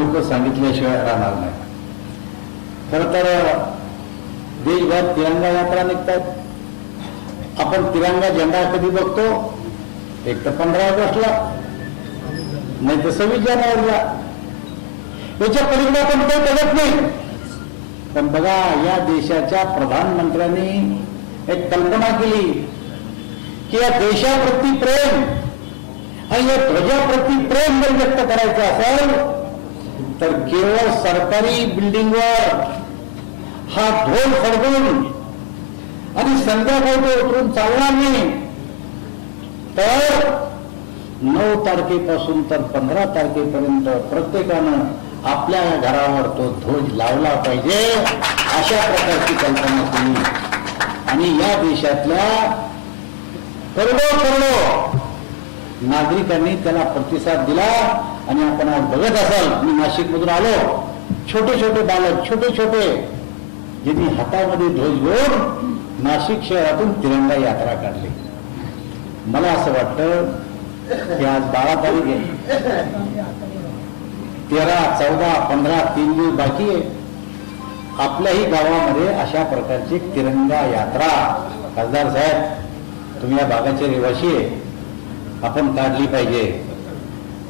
लोक सांगितल्याशिवाय राहणार नाही. खरं तर देशभर तिरंगा यात्रा निघतात. आपण तिरंगा झेंडा कधी बघतो? एक तर 15 ऑगस्टला, नाही तर 26 जानेवारीला. याच्या पलीकडे आपण काही बघत नाही. पण बघा, या देशाच्या प्रधानमंत्र्यांनी एक कल्पना केली की या देशाप्रती प्रेम आणि या ध्वजाप्रती प्रेम जर व्यक्त करायचं असेल तर केवळ सरकारी बिल्डिंगवर हा ढोल फडकून आणि संध्याकाळी उतरून चालणार नाही. तर 9 तारखेपासून तर 15 तारखेपर्यंत प्रत्येकानं आपल्या घरावर तो ध्वज लावला पाहिजे, अशा प्रकारची कल्पना केली. आणि या देशातल्या करोडो नागरिकांनी त्याला प्रतिसाद दिला. आणि आपण आज बघत असाल, मी नाशिकमधून आलो, छोटे छोटे बालक, छोटे छोटे, ज्यांनी हातामध्ये ध्वज घेऊन नाशिक शहरातून तिरंगा यात्रा काढली. मला असं वाटतं की आज 12 तारीख आहे, 13, 14, 15 3 दिवस बाकी आहे. आपल्याही गावामध्ये अशा प्रकारची तिरंगा यात्रा, खासदार साहेब तुम्ही या भागाचे रहिवासी आहे, आपण काढली पाहिजे.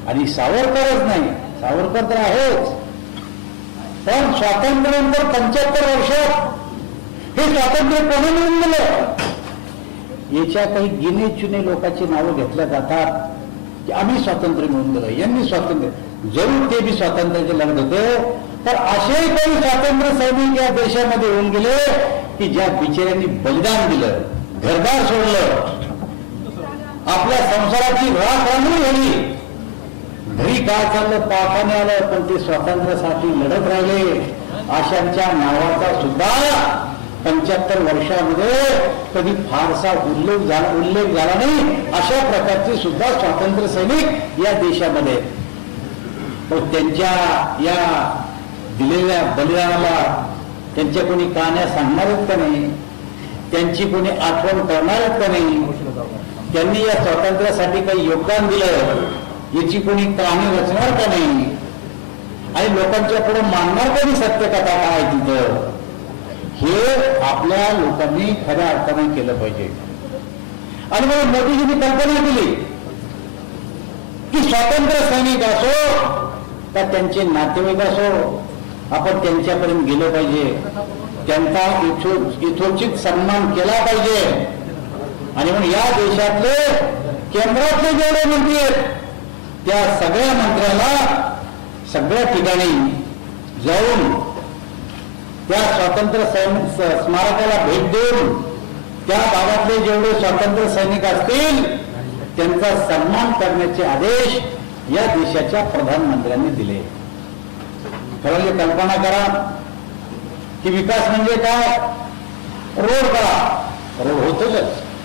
आणि सावरकरच नाही, सावरकर तर आहेच, पण स्वातंत्र्यानंतर 75 वर्षात हे स्वातंत्र्य कोणी मिळून दिलं? याच्या काही गिने चुने लोकांची नावं घेतल्या जातात की आम्ही स्वातंत्र्य मिळून दिलं, यांनी स्वातंत्र्य. जरूर ते बी स्वातंत्र्याचे लढत होते, तर असेही काही स्वातंत्र्य सैनिक या देशामध्ये होऊन गेले की ज्या बिचाऱ्यांनी बलिदान दिलं, घरदार सोडलं, आपल्या संसाराची राखणी झाली, घरी काय चाललं पाहताने आलं, पण ते स्वातंत्र्यासाठी लढत राहिले. अशांच्या नावाचा सुद्धा 75 वर्षामध्ये कधी फारसा उल्लेख झाला नाही. अशा प्रकारचे सुद्धा स्वातंत्र्य सैनिक या देशामध्ये. पण त्यांच्या या दिलेल्या बलिदानाला त्यांच्या कोणी कहाण्या सांगणारच का नाही? त्यांची कोणी आठवण करणारच का नाही? त्यांनी या स्वातंत्र्यासाठी काही योगदान दिलं याची कोणी कहाणी रचणार का नाही? आणि लोकांच्या पुढे मांडणार कधी सत्यकथा काय तिथं? हे आपल्या लोकांनी खऱ्या अर्थाने केलं पाहिजे. आणि मग मोदीजींनी कल्पना केली की स्वातंत्र्य सैनिक असो का त्यांचे नातेवाईक असो, आपण त्यांच्यापर्यंत गेलो पाहिजे, त्यांचा यथोचित सन्मान केला पाहिजे. आणि म्हणून या देशातले केंद्रातले जेवढे मंत्री आहेत त्या सगळ्या मंत्र्याला सगळ्या ठिकाणी जाऊन त्या स्वातंत्र्य स्मारकाला भेट देऊन त्या भागातले जेवढे स्वातंत्र्य सैनिक असतील त्यांचा सन्मान करण्याचे आदेश या देशाच्या प्रधानमंत्र्यांनी दिले. खरं कल्पना करा की विकास म्हणजे काय? रोड करा, रोड होतच,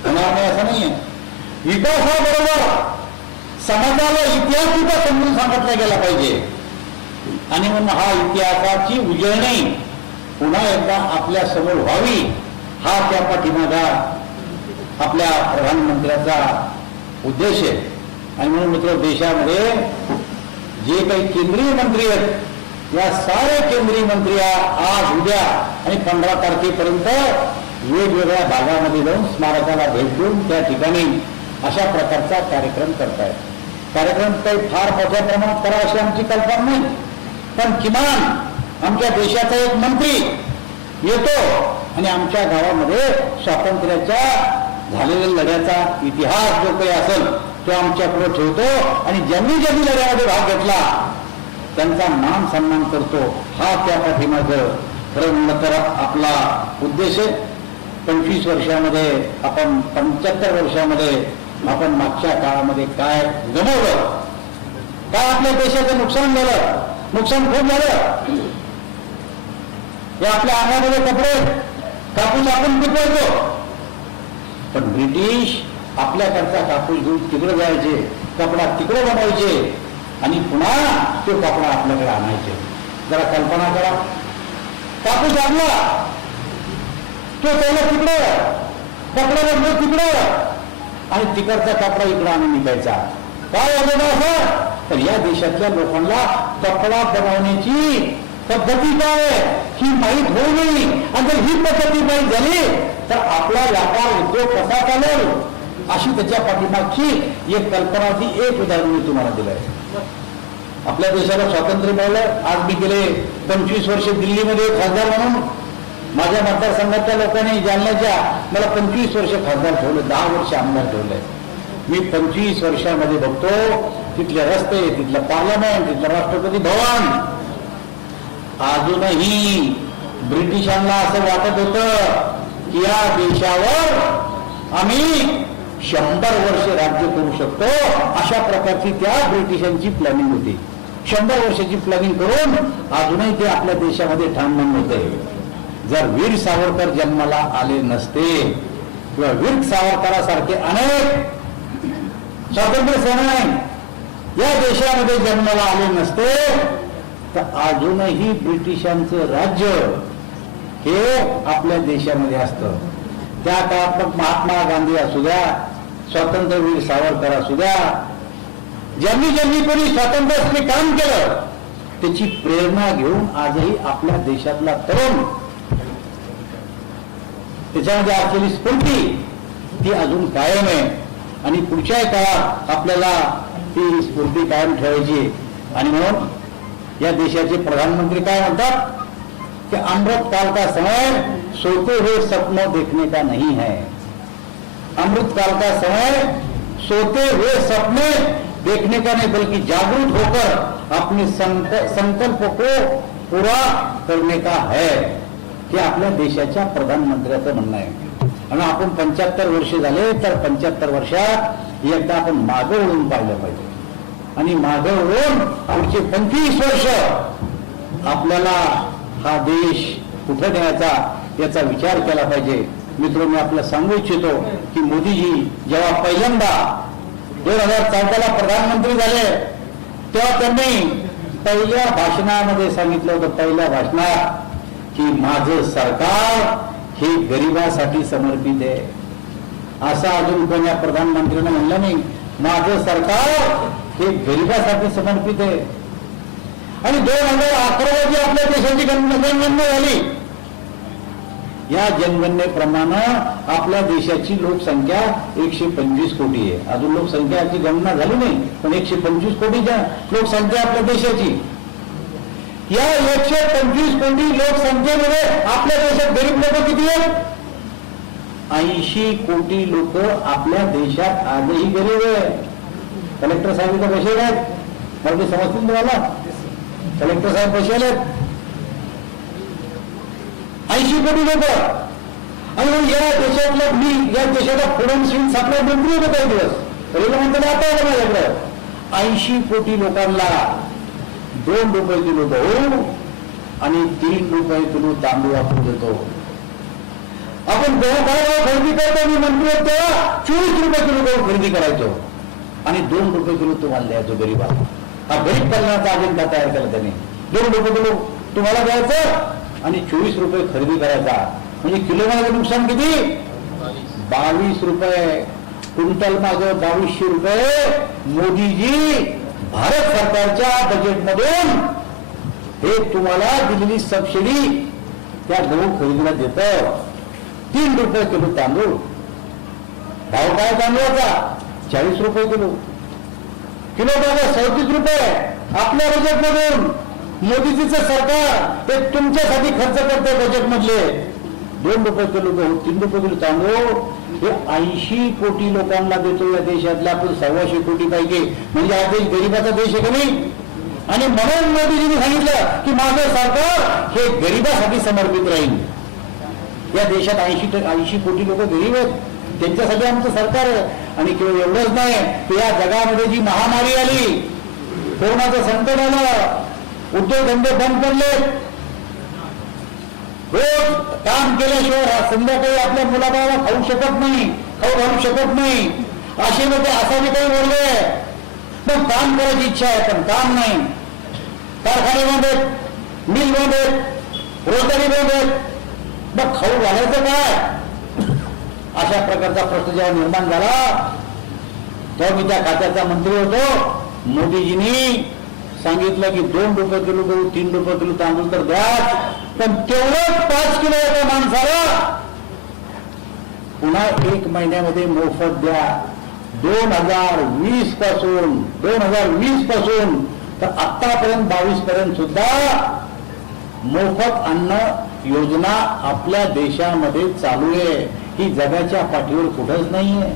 होणार नाही असं नाहीये. विकासाबरोबर समाजाला इतिहास सुद्धा समजून सांगितला गेला पाहिजे. आणि म्हणून हा इतिहासाची उजळणी पुन्हा एकदा आपल्या समोर व्हावी, हा त्या पाठीमागा आपल्या प्रधानमंत्र्याचा उद्देश आहे. आणि म्हणून मित्र, देशामध्ये जे काही केंद्रीय मंत्री आहेत या सारे केंद्रीय मंत्री आज, उद्या आणि 15 तारखेपर्यंत वेगवेगळ्या भागामध्ये जाऊन स्मारकाला भेट देऊन त्या ठिकाणी अशा प्रकारचा कार्यक्रम करतायत. कार्यक्रम काही फार मोठ्या प्रमाणात करा अशी आमची कल्पना नाही, पण किमान आमच्या देशाचा एक मंत्री येतो आणि आमच्या गावामध्ये स्वातंत्र्याच्या झालेल्या लढ्याचा इतिहास जो काही असेल तो आमच्या पुढे ठेवतो आणि ज्यांनी ज्यांनी लढ्यामध्ये भाग घेतला त्यांचा मान सन्मान करतो. हा त्या पाठीमागं खरं म्हणलं तर आपला उद्देश आहे. 25 वर्षामध्ये आपण 75 वर्षामध्ये आपण मागच्या काळामध्ये काय गमावलं, काय आपल्या देशाचं नुकसान झालं, नुकसान खूप झालं. हे आपल्या अंगामध्ये कपडे कापूस आपण पिकवायचो, पण ब्रिटिश आपल्याकडचा कापूस घेऊन तिकडे जायचे, कपडा तिकडे बनवायचे आणि पुन्हा तो कपडा आपल्याकडे आणायचे. जरा कल्पना करा, कापूस आणला तो त्याला तिकडं, कपडा बनलो तिकडं आणि तिकडचा कपडा इकडं आणून निघायचा. काय होतं असं? तर या देशातल्या लोकांना कपडा बनवण्याची पद्धती काय ही माहीत होऊ नये. आणि जर ही पद्धती माहीत झाली तर आपला व्यापार उद्योग कसा चालेल अशी त्याच्या पाठीमागची एक कल्पना होती. एक उदाहरण मी तुम्हाला दिलं आहे. आपल्या देशाला स्वातंत्र्य मिळालं. आज मी गेले 25 वर्ष दिल्लीमध्ये खासदार म्हणून माझ्या मतदारसंघातल्या लोकांनी जालन्याच्या मला 25 वर्ष खासदार ठेवलं, 10 वर्ष आमदार ठेवलंय. मी 25 वर्षामध्ये बघतो तिथले रस्ते, तिथलं पार्लमेंट, तिथलं राष्ट्रपती भवन अजूनही ब्रिटिशांना असं वाटत होतं की या देशावर आम्ही 100 वर्ष राज्य करू शकतो. अशा प्रकारची त्या ब्रिटिशांची प्लॅनिंग होती. 100 वर्षाची प्लॅनिंग करून अजूनही ते आपल्या देशामध्ये ठाणमान होते. जर वीर सावरकर जन्माला आले नसते किंवा वीर सावरकरासारखे अनेक स्वातंत्र्य सेनानी या देशामध्ये जन्माला आले नसते तर अजूनही ब्रिटिशांचं राज्य हे आपल्या देशामध्ये असतं. त्या काळात मग महात्मा गांधी असू द्या, स्वातंत्र्यवीर सावरकर असू द्या, ज्यांनी ज्यांनी कोणी स्वातंत्र्यासाठी काम केलं त्याची प्रेरणा घेऊन आजही आपल्या देशातला तरुण त्याच्यामध्ये असलेली स्फूर्ती ती अजून कायम आहे. आणि पुढच्या काळात आपल्याला ती स्फूर्ती कायम ठेवायची. आणि म्हणून या देशाचे प्रधानमंत्री काय म्हणतात कि अमृत काल का समय सोते हुए सपनों देखने का नहीं है. अमृत काल का समय सोते हुए सपने देखने का नहीं बल्कि जागरूक होकर अपने संकल्प को पूरा करने का है. हे आपल्या देशाच्या प्रधानमंत्र्याचं म्हणणं आहे. आणि आपण 75 वर्ष झाले तर 75 वर्षात एकदा आपण मागे वळून पाहिलं पाहिजे. आणि मागे वळून पुढचे 25 वर्ष आपल्याला हा देश कुठे न्यायचा याचा विचार केला पाहिजे. मित्र, मी आपल्याला सांगू इच्छितो की मोदीजी जेव्हा पहिल्यांदा 2014ला प्रधानमंत्री झाले तेव्हा त्यांनी पहिल्या भाषणामध्ये सांगितलं होतं, पहिल्या भाषणात, की माझं सरकार हे गरिबासाठी समर्पित आहे. असं अजून कोण्या प्रधानमंत्र्यांना म्हणलं नाही. माझं सरकार हे गरिबासाठी समर्पित आहे. आणि 2011 जी आपल्या देशाची जनगणना झाली, या जनगणनेप्रमाणे आपल्या देशाची लोकसंख्या 125 कोटी आहे. अजून लोकसंख्याची गणना झाली नाही, पण 125 कोटी लोकसंख्या आपल्या देशाची. या 125 कोटी लोकसंख्येमध्ये आपल्या देशात गरीब लोक किती आहेत? 80 कोटी लोक आपल्या देशात आजही गरीब आहे. कलेक्टर साहेब इथं बसेल आहेत, मला ते समजतील तुम्हाला. कलेक्टर साहेब बसेल आहेत. 80 कोटी लोक. आणि या देशातला मी या देशाचा फडणवीस आपला मंत्री होतो काही दिवस, रेल्वे मंत्री आता आलं माझ्याकडे. 80 कोटी लोकांना 2 रुपये किलो गहू आणि 3 रुपये किलो तांदूळ आपण देतो. आपण गहू खरेदी करतो, मी मंत्री होतो तेव्हा 24 रुपये किलो गहू खरेदी करायचो आणि 2 रुपये किलो तुम्हाला द्यायचो गरीबाला. हा गरीब कल्याणाचा अजेंडा तयार केला त्याने. 2 रुपये किलो तुम्हाला द्यायचं आणि 24 रुपये खरेदी करायचा. म्हणजे किलोमध्ये नुकसान किती? 22 रुपये. क्विंटल मागं 2200 रुपये मोदीजी भारत सरकारच्या बजेटमधून हे तुम्हाला दिलेली सबसिडी त्या गहू खरेदीला देतं. 3 रुपये किलो तांदूळ. भाव काय तांदूळाचा? 40 रुपये किलो. किलो बाबा 37 रुपये. आपल्या बजेटमधून मोदीजीचं सरकार ते तुमच्यासाठी खर्च करते बजेटमधले. 2 रुपये किलो गहू, 3 रुपये किलो तांदूळ हे 80 कोटी लोकांना देतो या देशातल्या. आपण 125 कोटी पैकी, म्हणजे हा देश गरीबाचा देश आहे का नाही? आणि म्हणून मोदीजींनी सांगितलं की माझं सरकार हे गरीबासाठी समर्पित राहील. या देशात 80 कोटी लोक गरीब आहेत, त्यांच्यासाठी आमचं सरकार आहे. आणि केवळ एवढंच नाही, तर या जगामध्ये जी महामारी आली, कोरोनाचं संकट आलं, उद्योगधंदे बंद पडले, रोज काम केल्याशिवाय संध्याकाळी आपल्या मुलाबाळाला खाऊ शकत नाही, खाऊ घालू शकत नाही, असे मध्ये असा मी काही बोलले. पण काम करायची इच्छा आहे पण काम नाही. कारखाने बंद आहेत, मिल बंद आहेत, रोजगारी बंद आहेत, मग खाऊ घालायचं काय? अशा प्रकारचा प्रश्न जेव्हा निर्माण झाला तेव्हा मी त्या खात्याचा मंत्री होतो. मोदीजींनी सांगितलं की 2 रुपये किलो गहू, 3 रुपये किलो तांदूळ तर द्या, पण तेवढं 5 किलो एका माणसाला पुन्हा 1 महिन्यामध्ये मोफत द्या. 2020 पासून तर आतापर्यंत 22 पर्यंत सुद्धा मोफत अन्न योजना आपल्या देशामध्ये चालू आहे. ही जगाच्या पाठीवर कुठंच नाहीये.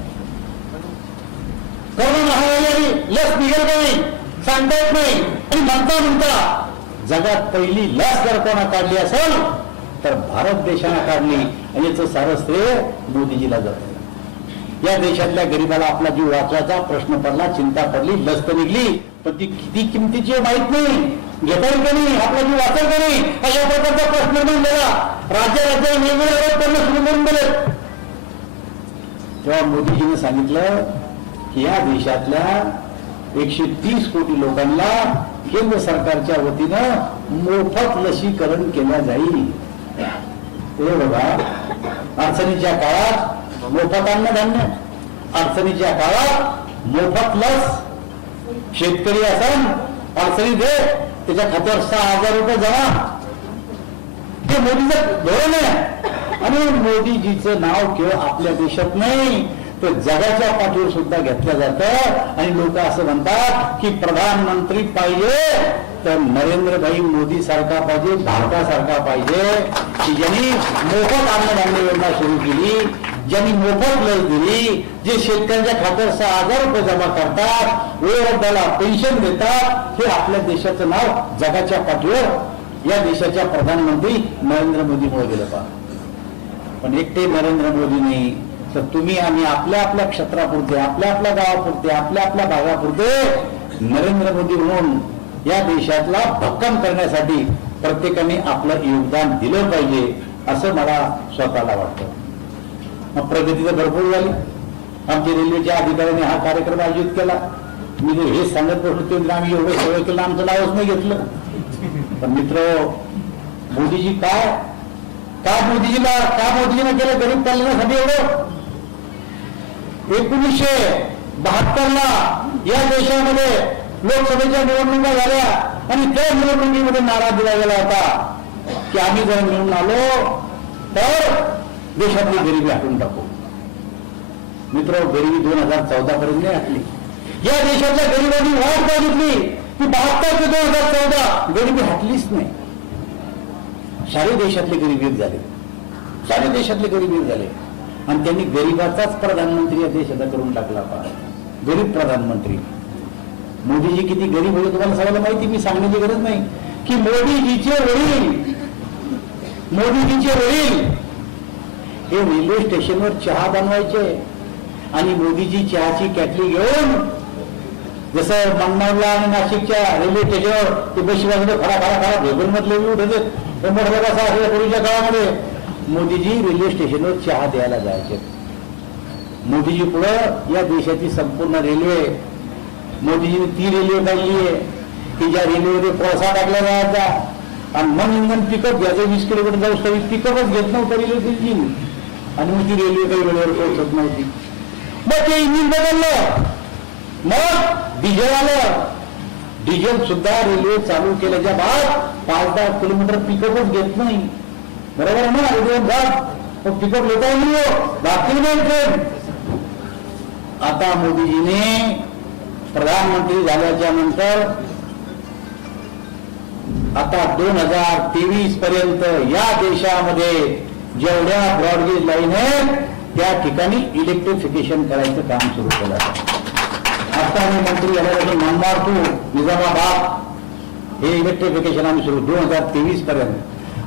कोरोना महामारी लस निघेल का नाही सांगता येत नाही. आणि म्हणता जगात पहिली लस जर कोणा काढली असेल तर भारत देशाने काढली. आणि याचं सारं श्रेय मोदीजीला जातं. या देशातल्या गरीबाला आपला जीव वाचवायचा प्रश्न पडला, चिंता पडली, लस तर निघली, पण ती किती किमतीची माहित नाही. घेता येईल का नाही, आपला जीव वाचेल का नाही, अशा प्रकारचा प्रश्न निर्माण झाला. राज्यात वेगवेगळे आरोप करणं सुरू करून दिले. तेव्हा मोदीजीने सांगितलं की या देशातल्या 130 कोटी लोकांना केंद्र सरकारच्या वतीनं मोफत लसीकरण केलं जाईल. हे बघा, अडचणीच्या काळात मोफत अन्नधान्य, अडचणीच्या काळात मोफत लस. शेतकरी असन अडचणी दे, त्याच्या खात्यावर 6,000 रुपये जमा. हे मोदीचं धोरण आहे. आणि मोदीजीचं नाव केवळ आपल्या देशात नाही तर जगाच्या पाठीवर सुद्धा घेतलं जातं. आणि लोक असं म्हणतात की प्रधानमंत्री पाहिजे तर नरेंद्रभाई मोदी सारखा पाहिजे, भारतासारखा पाहिजे, की ज्यांनी मोफत अन्नधान्य योजना सुरू केली, ज्यांनी मोफत लस दिली, जे शेतकऱ्यांच्या खात्यावर 6,000 रुपये जमा करतात, वयोवृद्धाला पेन्शन देतात. हे आपल्या देशाचं नाव जगाच्या पाठीवर या देशाच्या प्रधानमंत्री नरेंद्र मोदीमुळे गेलं पहा. पण एकटे नरेंद्र मोदी नाही तर तुम्ही आम्ही आपल्या आपल्या क्षेत्रापुरते, आपल्या आपल्या गावापुरते, आपल्या आपल्या भागापुरते नरेंद्र मोदी म्हणून या देशातला भक्कम करण्यासाठी प्रत्येकाने आपलं योगदान दिलं पाहिजे असं मला स्वतःला वाटतं. मग प्रगती तर भरपूर झाली. आमच्या रेल्वेच्या अधिकाऱ्यांनी हा कार्यक्रम आयोजित केला. मी जे हे सांगत होते आम्ही एवढं सगळं केलं, आमचं नावच नाही घेतलं. पण मित्र, मोदीजी काय मोदीजीनं केलं गरीब कल्याणासाठी एवढं. 1972 या देशामध्ये लोकसभेच्या निवडणुका झाल्या आणि त्या निवडणुकीमध्ये नारा दिला गेला होता की आम्ही जर निवडून आलो तर देशातली गरिबी हटवून टाकू. मित्र, गरिबी 2014 पर्यंत नाही हटली. या देशातल्या गरिबांनी वाट बघितली की 72 ते 2014 गरिबी हटलीच नाही. सारे देशातले गरिबी झाले, सारे देशातले गरिबी झाले. आणि त्यांनी गरिबाचाच प्रधानमंत्री या देशाचा करून टाकला. गरीब प्रधानमंत्री. मोदीजी किती गरीब होते तुम्हाला सगळ्याला माहिती, मी सांगण्याची गरज नाही. की मोदीजीचे वडील हे रेल्वे स्टेशनवर चहा बनवायचे आणि मोदीजी चहाची कॅटली घेऊन जसं मनमाडला आणि नाशिकच्या रेल्वे स्टेशनवर ते बशी बाजूला खरा भेगोलमधले उठते पूर्वीच्या काळामध्ये मोदीजी रेल्वे स्टेशनवर चहा द्यायला जायचे. मोदीजी पुढं या देशाची संपूर्ण रेल्वे, मोदीजीने ती रेल्वे काढली आहे की ज्या रेल्वेमध्ये कोळसा टाकला जायचा आणि मन इंधन पिकअप घ्यायचं. 20 किलोमीटर जाऊ तरी पिकअपच घेत नव्हतं रेल्वेची. आणि मग ती रेल्वे काही वेळेवर पोहोचत नव्हती. मग ते इंजिन बदललं, मग डिझेल आलं. डिझेल सुद्धा रेल्वे चालू केल्याच्या बाद 5-10 किलोमीटर पिकअपच घेत नाही. बरोबर आहे ना? पिकअप लेता बाकी नाही. आता मोदीजीने प्रधानमंत्री झाल्याच्या नंतर आता 2023 पर्यंत या देशामध्ये जेवढ्या ब्रॉडगेज लाईन आहेत त्या ठिकाणी इलेक्ट्रिफिकेशन करायचं काम सुरू केलं. आता आम्ही मंत्री झाल्यापासून मनमाड टू निजामाबाद हे इलेक्ट्रिफिकेशन आम्ही सुरू 2023 पर्यंत.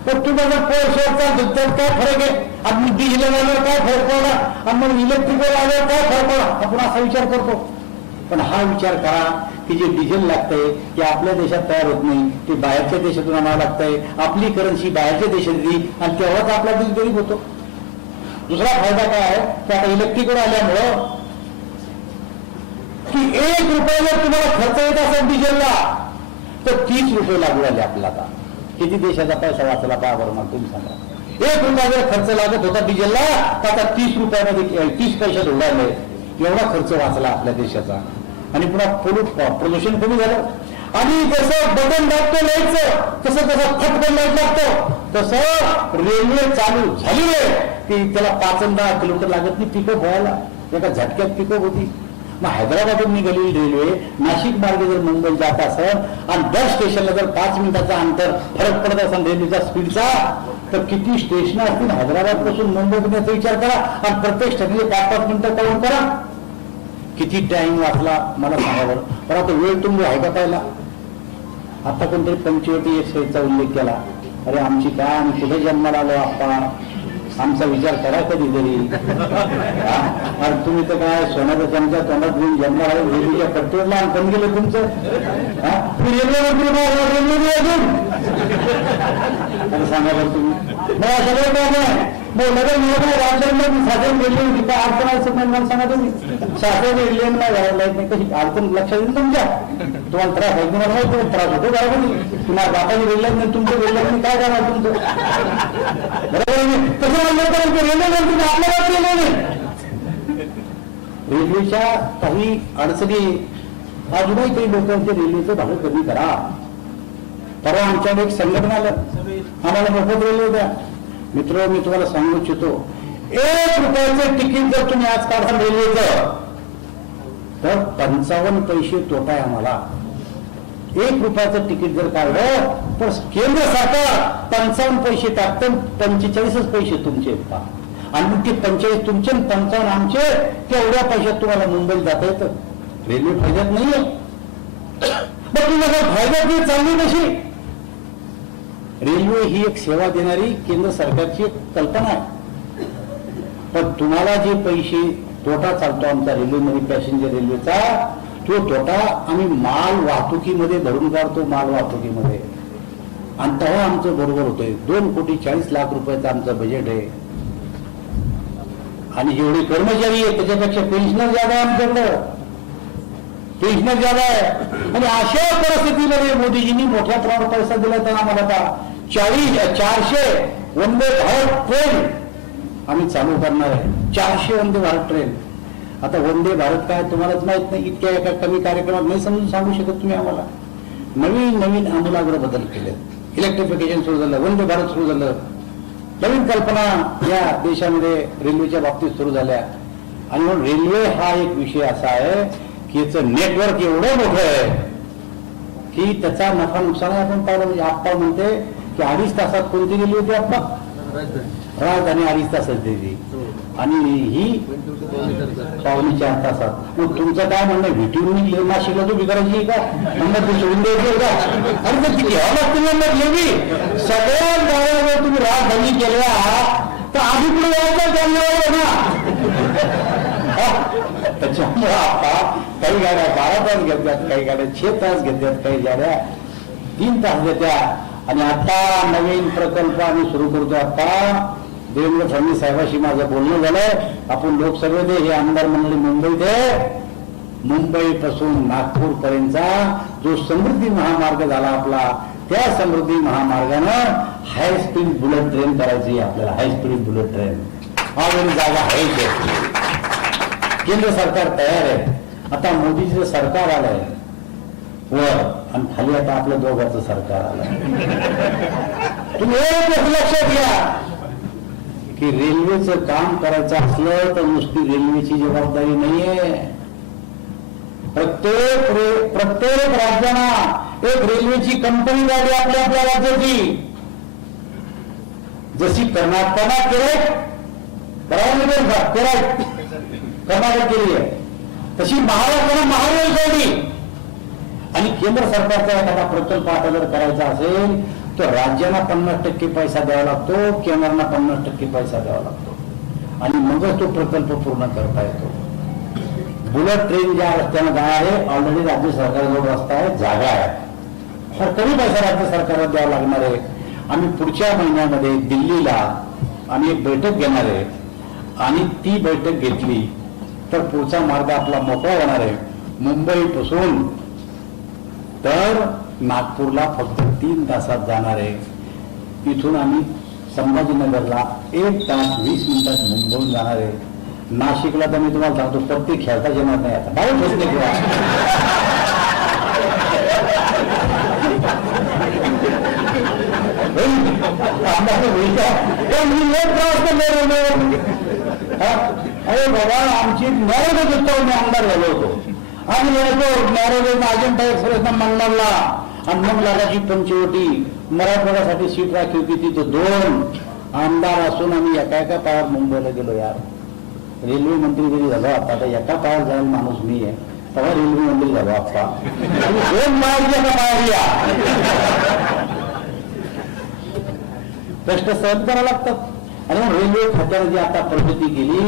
पण तुम्हाला कोळशाचा काय फरक आहे? आपण डिझेल आल्यावर काय फरक पडला आणि मग इलेक्ट्रिकल आल्यावर काय फरक पडला आपण असा विचार करतो. पण हा विचार करा की जे डिझेल लागतंय ते आपल्या देशात तयार होत नाही, ते बाहेरच्या देशातून आणावं लागतंय. आपली करन्सी बाहेरच्या देशात दिली आणि तेव्हाच आपला देश गरीब होतो. दुसरा फायदा काय आहे की आता इलेक्ट्रिकल आल्यामुळं की 1 रुपये जर तुम्हाला खर्च येत असेल डिझेलला तर 30 रुपये लागू आले आपल्याला. आता किती देशाचा पैसा वाचला पहा बरं, मग तुम्ही सांगा. 1 रुपया जर खर्च लागत होता डिझेलला तर आता 30 रुपयामध्ये 30 पैशात उडाले. एवढा खर्च वाचला आपल्या देशाचा. आणि पुन्हा प्रदूषण कमी झालं. आणि जसं बटन दाबतो लाईटचं तसं तसं फटकन लाईट लागतो, तसं रेल्वे चालू झाली आहे की त्याला 5-10 किलोमीटर लागत नाही पिकअप व्हायला, एका झटक्यात पिकअप होती. मग हैदराबादून निघालेली रेल्वे नाशिक मार्गे जर मुंबईत जात असेल आणि दर स्टेशनला जर 5 मिनिटाचा अंतर फरक पडत असेल रेल्वेचा स्पीडचा, तर किती स्टेशन असतील हैदराबाद पासून मुंबईत याचा विचार करा. आणि प्रत्येक स्टेशनचे 5-5 मिनिटं काढून करा, किती टाइम वाचला मला सांगा बरं. पण आता वेळ तुम्ही आहे का पाहिला. आता कोणतरी 45 चा उल्लेख केला. अरे आमची काय, आम्ही कुठे जन्माला आलो आपण, आमचा विचार करा कधीतरी. अरे तुम्ही तर काय सोन्याच्या चमच्या तोंडात घेऊन जन्माला आलो, रेल्वेच्या पट्टीवर लहानपण गेलं तुमचं. रेल्वे अजून सांगा बरं तुम्ही. मला सगळं काय नाही राज्यात शासन रेल्वे होती काय अडचण असं नाही मला सांगा तुम्ही. शासन रेल्वे नाही घरायला नाही कशी अडचण लक्षात येईल तुमच्या. तुम्हाला त्रास आहे तुम्हाला माहिती त्रास होतो बरोबर. तुम्हाला बापाची रेल्वे नाही तुमचं रेल्वे नाही काय करणार तुमचं बरोबर. तसं म्हणलं तर रेल्वे तुम्ही आपल्याला केलं नाही. रेल्वेच्या काही अडचणी अजूनही काही लोकांच्या रेल्वेचं भाडं कमी करा. परवा आमच्याकडे एक संघटन आलं, आम्हाला मोफत रेल्वे द्या. मित्र मी तुम्हाला सांगू इच्छितो, 1 रुपयाचं तिकीट जर तुम्ही आज काढाल रेल्वेचं तर 55 पैसे तोटा आहे आम्हाला. 1 रुपयाचं तिकीट जर काढलं तर केंद्र सरकार 55 पैसे टाकतं, 45 पैसे तुमचे आहेत. आणि मग ते 45 तुमचे 55 आमचे, तेवढ्या पैशात तुम्हाला मुंबईत जाता येतं. रेल्वे फायद्यात नाहीये. मग तुम्हाला फायद्यात नाही चालली कशी. रेल्वे ही एक सेवा देणारी केंद्र सरकारची एक कल्पना आहे. पण तुम्हाला जे पैसे तोटा चालतो आमचा रेल्वेमध्ये पॅसेंजर रेल्वेचा, तो तोटा आम्ही माल वाहतुकीमध्ये भरून काढतो, माल वाहतुकीमध्ये. आणि तेव्हा आमचं बरोबर होतंय. 2,40,00,000 रुपयाचं आमचं बजेट आहे. आणि जेवढे कर्मचारी आहेत त्याच्यापेक्षा पेन्शनर ज्यादा आहे आमच्याकडं, पेन्शनर ज्यादा आहे. आणि अशा परिस्थितीमध्ये मोदीजींनी मोठ्या प्रमाणात पैसा दिला तर आम्हाला आता 400 वंदे भारत ट्रेन आम्ही चालू करणार आहे. 400 वंदे भारत ट्रेन. आता वंदे भारत काय तुम्हालाच माहित नाही, इतक्या एका कमी कार्यक्रमात नाही समजून सांगू शकत तुम्ही आम्हाला. नवीन नवीन आमूलाग्र बदल केले. इलेक्ट्रिफिकेशन सुरू झालं, वंदे भारत सुरू झालं, नवीन कल्पना या देशामध्ये रेल्वेच्या बाबतीत सुरू झाल्या. आणि म्हणून रेल्वे हा एक विषय असा आहे की याचं नेटवर्क एवढं मोठं आहे की त्याचा नफा नुकसान आपण पाहिलं. म्हणजे आप्पा म्हणते की 2.5 तासात कोणती गेली होती आप्पा, राजधानी 2.5 तासात दिली आणि ही 4.25 तासात. मग तुमचं काय म्हणणं, व्हिटीवरून निघले नाशिकला तुम्ही करायची का, नंबर ते सोडून द्यायची का. आणि ते घ्यावं लागतं नंबर लेवी. सगळ्या गावावर तुम्ही राजधानी केल्या तर आधी पुढे यायचं त्यांना ना. त्याच्यामुळे आता काही गाड्या 12 तास घेतात, काही गाड्या 6 तास घेतात, काही गाड्या 3 तास घेतात. आणि आता नवीन प्रकल्प आम्ही सुरू करतो. आता देवेंद्र फडणवीस साहेबांशी माझं बोलणं झालंय. आपण लोकसभेत हे आमदार मंडळी मुंबईत आहे, मुंबई पासून नागपूर पर्यंतचा जो समृद्धी महामार्ग झाला आपला, त्या समृद्धी महामार्गानं हाय स्पीड बुलेट ट्रेन करायची आपल्याला. High speed bullet train already जागा आहे, केंद्र सरकार तयार आहे. आता मोदीचं सरकार आलंय वर आणि खाली आता आपल्या दोघांचं सरकार आलंय. तुम्ही एक लक्षात घ्या की रेल्वेचं काम करायचं असलं तर नुसती रेल्वेची जबाबदारी नाहीये. प्रत्येक राज्यांना एक रेल्वेची कंपनी झाली आपल्या आपल्या राज्याची. जशी कर्नाटकाला कर्नाटक केली आहे, तशी महाराष्ट्राला महारेल काढली. आणि केंद्र सरकारचा एखादा प्रकल्प आता जर करायचा असेल तर राज्यांना 50% पैसा द्यावा लागतो, केंद्रांना 50% पैसा द्यावा लागतो. आणि मगच तो प्रकल्प पूर्ण करता येतो. बुलेट ट्रेन ज्या रस्त्यानं जाणार आहे, ऑलरेडी राज्य सरकारजवळ रस्ता आहे, जागा आहे, तर कमी पैसा राज्य सरकारला द्यावा लागणार आहे. आम्ही पुढच्या महिन्यामध्ये दिल्लीला आम्ही एक बैठक घेणार आहे आणि ती बैठक घेतली तर पुढचा मार्ग आपला मोकळा होणार आहे. मुंबईपासून तर नागपूरला फक्त 3 तासात जाणार आहे. इथून आम्ही संभाजीनगरला 1 तास 20 मिनिटात मुंबईहून जाणार आहे. नाशिकला तर मी तुम्हाला सांगतो पत्ते खेळता येणार नाही आता डायरेक्ट होत नाही अरे बाबा आमची न्यायालय मी आमदार झालो होतो आम्ही यायचो न्यायालय अजंठा एक्सप्रेसना मंगळला आणि मग लागाची पंचवटी मराठवाड्यासाठी सीट राखीव होती तिथं 2 आमदार असून आम्ही एका पायावर मुंबईला गेलो यार. रेल्वे मंत्री जरी झालो आता एका पायावर जाईल माणूस मी आहे तेव्हा रेल्वे मंत्री झालो आता 2 पायावर एका पायावर या कष्ट सहन करावं लागतात. आणि रेल्वे खात्याने जी आता प्रगती केली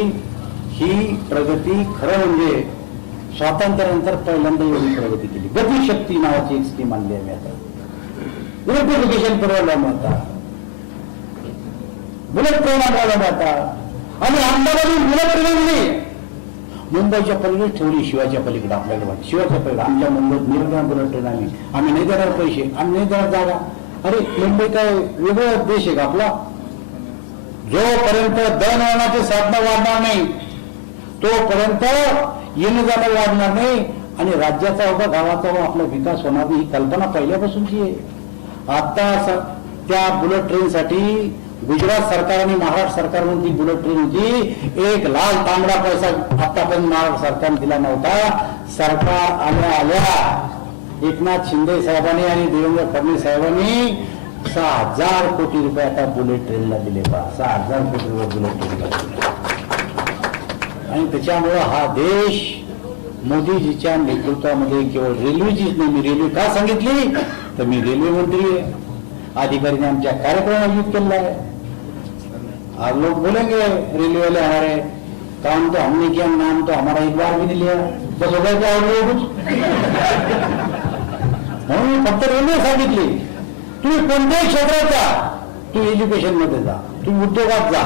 ही प्रगती खरं म्हणजे स्वातंत्र्यानंतर पहिल्यांदा एवढी प्रगती केली. गतिशक्ती नावाची एक स्कीम आणली आहे आता इलेक्ट्रिफिकेशन करायला मिळतात बुलेट ट्रेन आणायला मिळतात आणि अहमदाबाद बुलेट ट्रेन मुंबईच्या पलीकडे ठेवली शिवाच्या पलीकडे आपल्याकडे शिवाच्या पलीकडे आमच्या मुंबईत निर्गुण बुलेट ट्रेन आम्ही नाही देणार पैसे आम्ही नाही देणार जागा. अरे मुंबई काय वेगळा देश आहे का आपला. जोपर्यंत दळणवळणाचे साधनं वाढणार नाही तोपर्यंत येणं जाणं वाढणार नाही आणि राज्याचा व गावाचा आपला विकास होणार ही कल्पना पहिल्यापासूनची आहे. आता त्या बुलेट ट्रेनसाठी गुजरात सरकार आणि महाराष्ट्र सरकारने ती बुलेट ट्रेन होती 1 लाख तांबडा पैसा आतापर्यंत महाराष्ट्र सरकारने दिला नव्हता. सरकार आल्या एकनाथ शिंदे साहेबांनी आणि देवेंद्र फडणवीस साहेबांनी 6,000 कोटी रुपये आता बुलेट ट्रेनला दिले. 6,000 कोटी रुपये बुलेट ट्रेनला दिले आणि त्याच्यामुळे हा देश मोदीजीच्या नेतृत्वामध्ये केवळ रेल्वेचीच नाही. मी रेल्वे का सांगितली तर मी रेल्वे मंत्री आहे. अधिकाऱ्यांनी आमच्या कार्यक्रम आयोजित केला है. आज लोग बोलेंगे रेलवे वाले हमारे काम तो हमने किया नाम तो हमारा एक बार भी नहीं लिया बस हो गया क्या और म्हणून फक्त रेल्वे सांगितली तुम्ही कोणत्याही क्षेत्रात जा तुम्ही एज्युकेशन मध्ये जा तुम्ही उद्योगात जा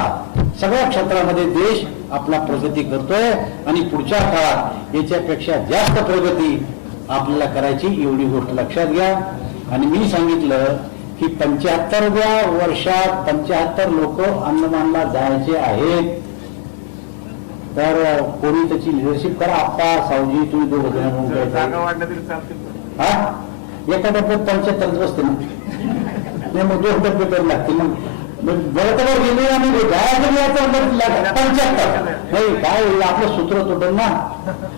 सगळ्या क्षेत्रामध्ये देश आपला प्रगती करतोय आणि पुढच्या काळात याच्यापेक्षा जास्त प्रगती आपल्याला करायची एवढी गोष्ट लक्षात घ्या. आणि मी सांगितलं की 75व्या वर्षात 75 लोक अंदमानला जायचे आहेत तर कोणी त्याची लिडरशिप करा. आप्पा सावजी तुम्ही दोघं हा एका टप्प्यात 75 बसते ना नाही मग 2 टप्पे करावे लागते. मग बरोबर गेले आणि जायचं याचं 75 नाही काय आपलं सूत्र तुटल ना.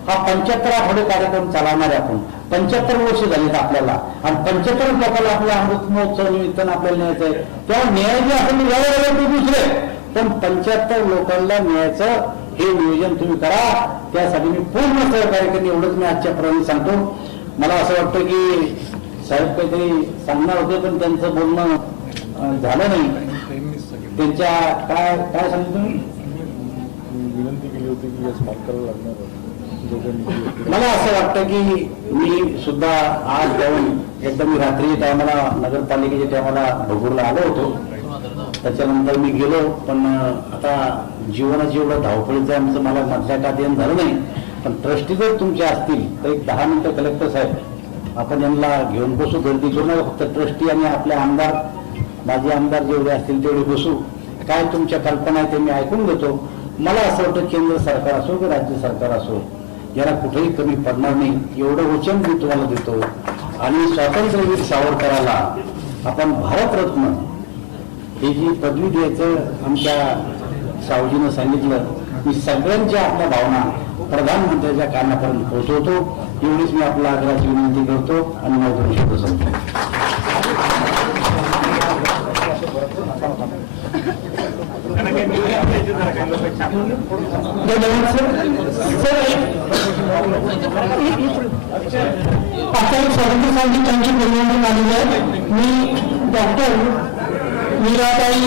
हा 75 आठवडे कार्यक्रम चालवणार आपण 75 वर्ष झालीत आपल्याला आणि 75 लोकांना आपल्या अमृत महोत्सव निमित्तानं आपल्याला न्यायचं आहे. तेव्हा न्यायाचे असं वेगळे दुसरे पण 75 लोकांना न्यायचं हे नियोजन तुम्ही करा. त्यासाठी मी पूर्ण सहकार्य करेन एवढंच मी आजच्या प्रमाणे सांगतो. मला असं वाटतं की साहेब काहीतरी सांगणार होते पण त्यांचं बोलणं झालं नाही. त्यांच्या काय काय सांगितलं तुम्ही विनंती केली होती की मला असं वाटतं की मी सुद्धा आज जाऊन एकदा मी रात्री टायमाला नगरपालिकेच्या टायमाला भगूरला आलो होतो. त्याच्यानंतर मी गेलो पण आता जीवनाची एवढं धावपळीचं आमचं मला मधल्या का देणं झालं नाही. पण ट्रस्टी जर तुमचे असतील तर एक 10 मिनिटं कलेक्टर साहेब आपण यांना घेऊन बसू. गर्दी करू नका फक्त ट्रस्टी आणि आपले आमदार माझे आमदार जेवढे असतील तेवढे बसू. काय तुमच्या कल्पना आहे ते मी ऐकून घेतो. मला असं वाटतं केंद्र सरकार असो की राज्य सरकार असो याला कुठेही कमी पडणार नाही एवढं वचन मी तुम्हाला देतो. आणि स्वातंत्र्यवीर सावरकराला आपण भारतरत्न ही जी पदवी द्यायचं आमच्या सावजीनं सांगितलं. मी सगळ्यांच्या आपल्या भावना प्रधानमंत्र्यांच्या कानापर्यंत पोहोचवतो. एवढीच मी आपल्या आग्रहाची विनंती करतो आणि माझं 2 शब्द सांगतो. स्वातंत्र्य त्यांची बोलणी आलेली आहे. मी डॉक्टर मीराबाई